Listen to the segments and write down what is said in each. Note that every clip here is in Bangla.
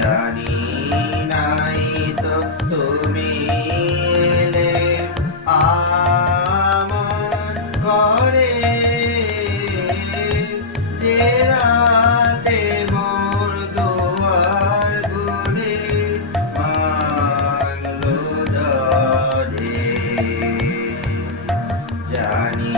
জানি নাই তো তুমি এলে আমার ঘরে। যে রাতে মোর দুয়ার ঘুরে মাগলো জানি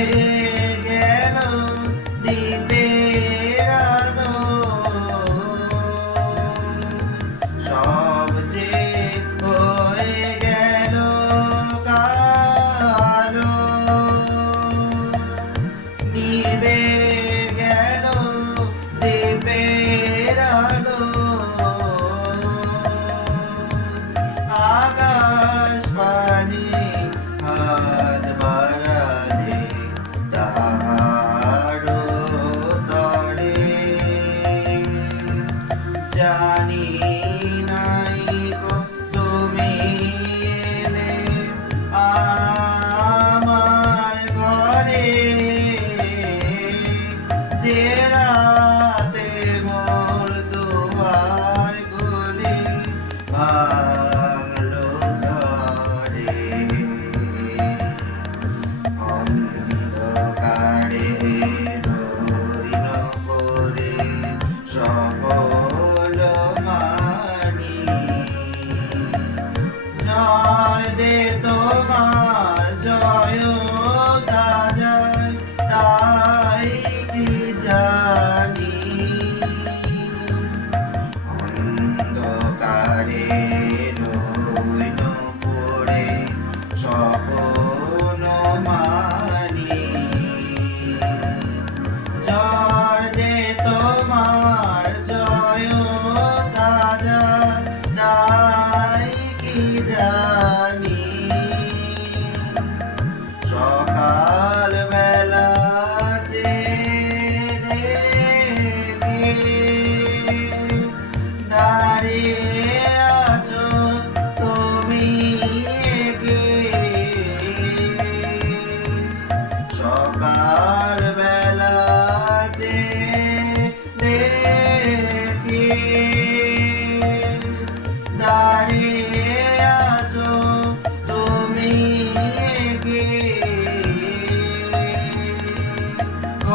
পেয়ে গেল now.